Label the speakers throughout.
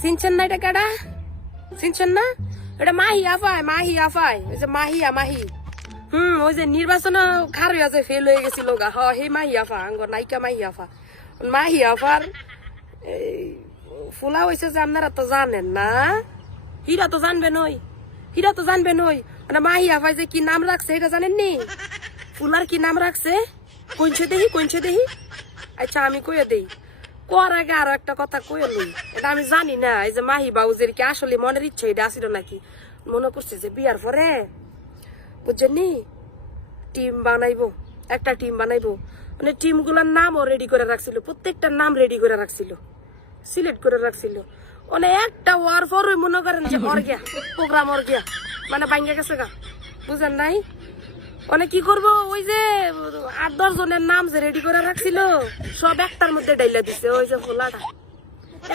Speaker 1: চিনছেন না এটা কেডা? চিনছেন না এটা মাহি, আফাই মাহি, আফাই। ওই যে মাহিয়া মাহি। হুম, ওই যে নির্বাচন খার হয়ে আছে ফেল হয়ে গেছিল গা হ, হে মাহি, আফা, আঙ্গর নাইকা মাহি, আফা। মাহি, আফার, এই, ফুলা হয়েছে যে আপনারা তো জানেন না। হীরা তো জানবেন ওই হীরা তো জানবেন ওই মানে মাহি, আফাই যে কি নাম রাখছে, এটা জানেন নি? ফুলার কি নাম রাখছে? কইছে দেহি কইছে দেহি? আচ্ছা আমি কইয়া দেই। কোয়ার আগে আরও একটা কথা কইয়া লই। এটা আমি জানি না এই যে মাহি বাবুজের কি আসলে মনের ইচ্ছে এটা আসিল নাকি? মনে করছে যে বিয়ার পরে। বুঝছেন নি টিম বানাইবো একটা টিম বানাইবো। মানে টিমগুলার নামও রেডি করে রাখছিল প্রত্যেকটা নাম রেডি করে রাখছিল সিলেক্ট করে রাখছিল। মানে একটা ওয়ার পরই মনে করেন যে অর্গিয়া প্রোগ্রাম অর্গিয়া মানে বাইঙ্গা গেছে গা। বুঝেন নাই? মানে কি করব? ওই যে আট, দশ জনের নাম যে রেডি করে রাখছিল, সব একটার মধ্যে ডাইলা দিছে। ওই যে ফোলাটা,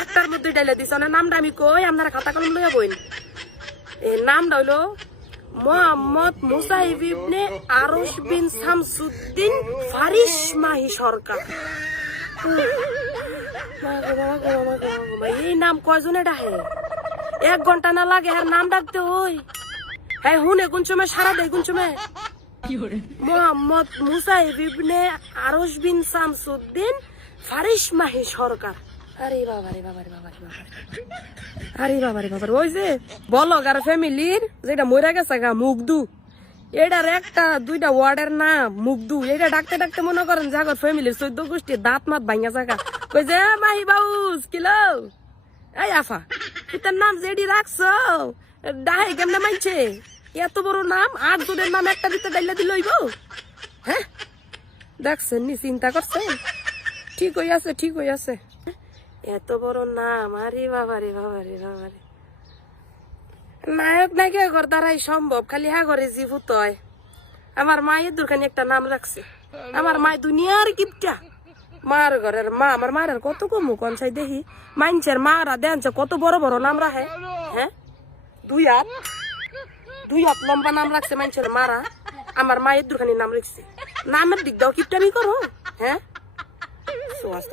Speaker 1: একটার মধ্যে ডাইলা দিছে। মানে নামটা আমি কই, আপনারা খাতা কলম লইয়া বইন। এই নামটা হইল মোহাম্মদ মুসাহিব ইবনে আরশ বিন শামসুদ্দিন ফারিস মাহি সরকার। এই নাম কয়জনে ডাহে? এক ঘণ্টা না লাগে আর নাম ডাকতে ওই হ্যাঁ হুনে কোন সময় সারা দেয় কোন সময় মোহাম্মদ মুসাহিব ইবনে আরশ বিন শামসুদ্দিন ফারিস মাহি সরকার। আরে ওই ফ্যামিলির একটা, দুইটা ওয়ার্ডের নাম এটা ডাকতে ডাকতে মনে করেন ফ্যামিলির চোদ্দ দাঁত মাত ভাঙা জায়গা কই যে মাহি বাউস কিলো আফা তোর নাম জেডি রাখছো ডাহে কেমনে মাইছে? এত বড় নাম, আট জনের নাম একটা দিতে ডাইলা দিল হ্যাঁ? দেখছেন, নি চিন্তা করছেন? ঠিক হই আছে, ঠিক হই আছে। এত বড় নাম, আরে বাবা রে বাবা রে বাবা রে। নায়ক নায়িকা ঘর দ্বারাই সম্ভব, খালি হ্যাঁ ঘরে হয়। আমার মায়ের দোকানে একটা নাম রাখছে। আমার মায় দুনিয়ার কিপটা। মার ঘরের মা, আমার মায়ের কত কমু কোন সাই দেখি। মাইনছের মারা দেনছে কত বড় বড় নাম রাখে। হ্যাঁ? দুই হাত। দুই হাত লম্বা নাম রাখছে মানুষের মারা। আমার মায়ের দোকানে নাম রাখছে নামের দিক দাও, কিপটামি করো। হ্যাঁ? সুয়াস্ত